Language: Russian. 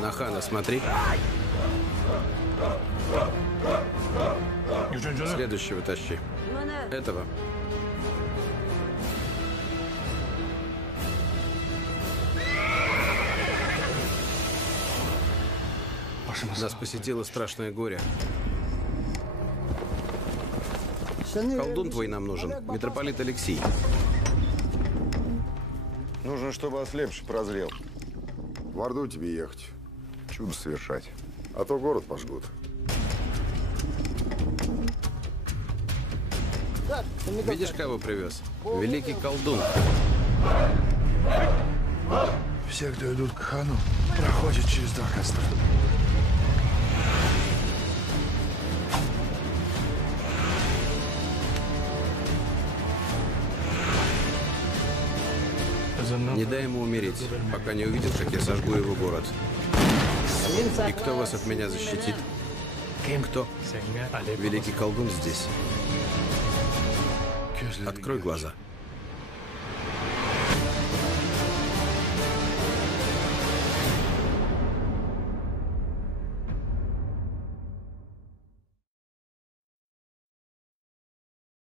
На Хана смотри. Следующего тащи. Этого. Нас посетило страшное горе. Колдун твой нам нужен. Митрополит Алексий. Нужно, чтобы ослепший прозрел. В Орду тебе ехать. Чудо совершать. А то город пожгут. Видишь, кого привез? Великий колдун. Все, кто идут к хану, проходят через два костра. Не дай ему умереть, пока не увидел, как я сожгу его город. И кто вас от меня защитит? Кто? Великий колдун здесь. Открой глаза.